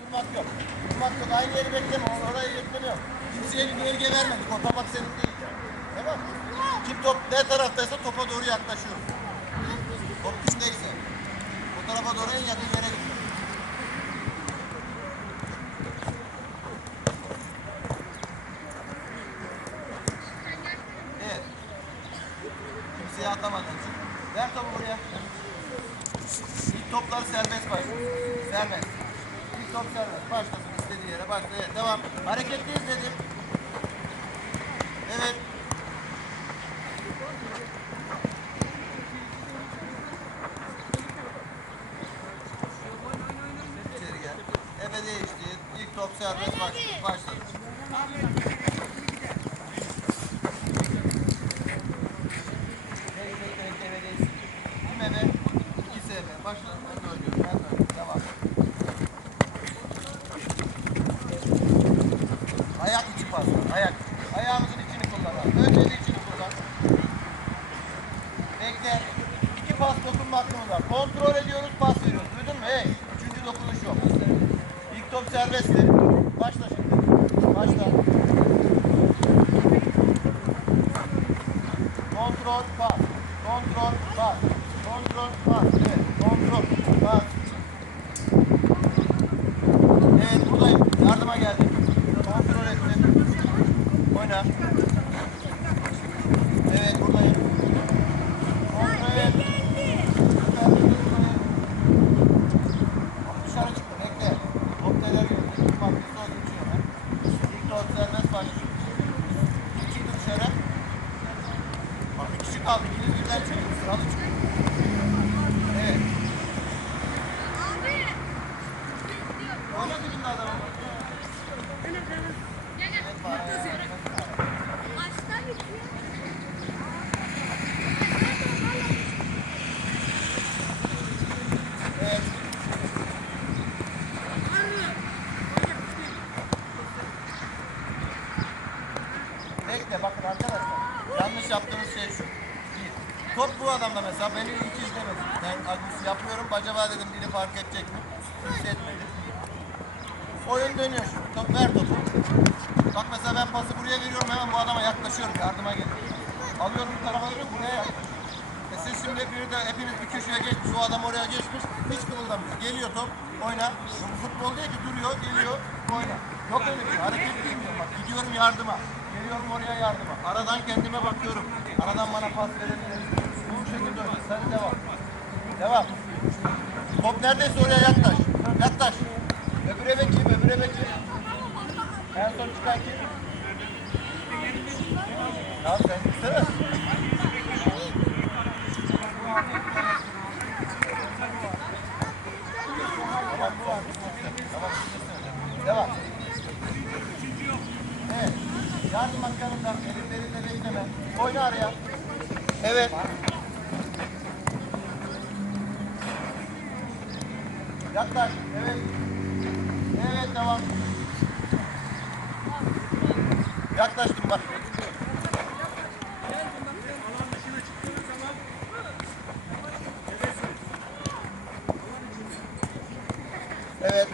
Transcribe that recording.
durmak yok. Durmak yok. Aynı yeri bekleme. Orayı beklemiyor. Kimseye bir gölge vermedik. O tabak senin değil. Tamam mı? Kim top ne taraftaysa topa doğru yaklaşıyor. Top kimdeyse. O tarafa doğru en yakın yere gidiyor. Evet. Kimseye atamadın. Ver topu buraya. İlk toplar serbest başlasın. Serbest. Top serbest. Başlasın istediği yere başla. Evet, devam. Hareketliyiz dedim. Evet. İçeri gel. Eve değiştir. İlk top serbest başlasın. Başlasın. Tek tek tek eve değiştir. Kim eve? İkisi eve. Başla. Ben de oynuyorum. Ben de oynuyorum. Devam. Ayak içi pas. Ayak. Ayağımızın içini kullanalım. Önce de içini kullan. Bekle. İki pas dokunma hakkımız var. Kontrol ediyoruz, pas veriyoruz. Duydun mu? Hey. Üçüncü dokunuş yok. İlk top serbestti. Başla şimdi. Başla. Kontrol, pas. Kontrol, pas. Kontrol, pas. Evet. Kontrol, pas. Evet buradayım. Yardıma geldim. Kontrol ettim. Oyna. Evet buradayım. Kontrol et. Bak dışarı çıktı. Bekle. Top neler görüyor. Bak bir sol geçiyor. ha. İlk top serbest başlıyor. İki dışarı. Bak bir kişi kaldı. İkiniz birden çıkıyor. Sıralı çıkıyor. Evet. Oyna dibinde adamı. Evet. Evet. Bekle bakın arkadaşlar. Yanlış yaptığınız şey şu. Bir. Top bu adamda mesela beni hiç izlemedi. Ben agresif yapıyorum. Acaba dedim biri fark edecek mi? Hissetmedi. Oyun dönüyor. Top ver topu. Bak mesela ben pası buraya veriyorum hemen bu adama yaklaşıyorum. Yardıma geliyorum. Alıyorum bir tarafa veriyorum buraya yaklaşıyorum. E siz şimdi biri de hepiniz bir köşeye geçmiş. O adam oraya geçmiş. Hiç kımıldamıyor. Geliyor top. Oyna. Bu futbol değil ki duruyor. Geliyor. Oyna. Yok öyle bir şey. Hareketliyim diyor. Bak gidiyorum yardıma. Geliyorum oraya yardıma. Aradan kendime bakıyorum. Aradan bana pas verebilir. Bu şekilde oyna. Sen devam. Devam. Top neredeyse oraya yaklaş. Yaklaş. Öbür eve kim? Öbür eve kim? En son çıkan kim? Ya sen gitsene. Tamam, bu var. Tamam, şimdi Devam. Evet. Yardım haklarında elinlerinde bekleme. Oyna araya. Evet. Yaklaş. Evet. Evet devam. Yaklaştım bak. Evet.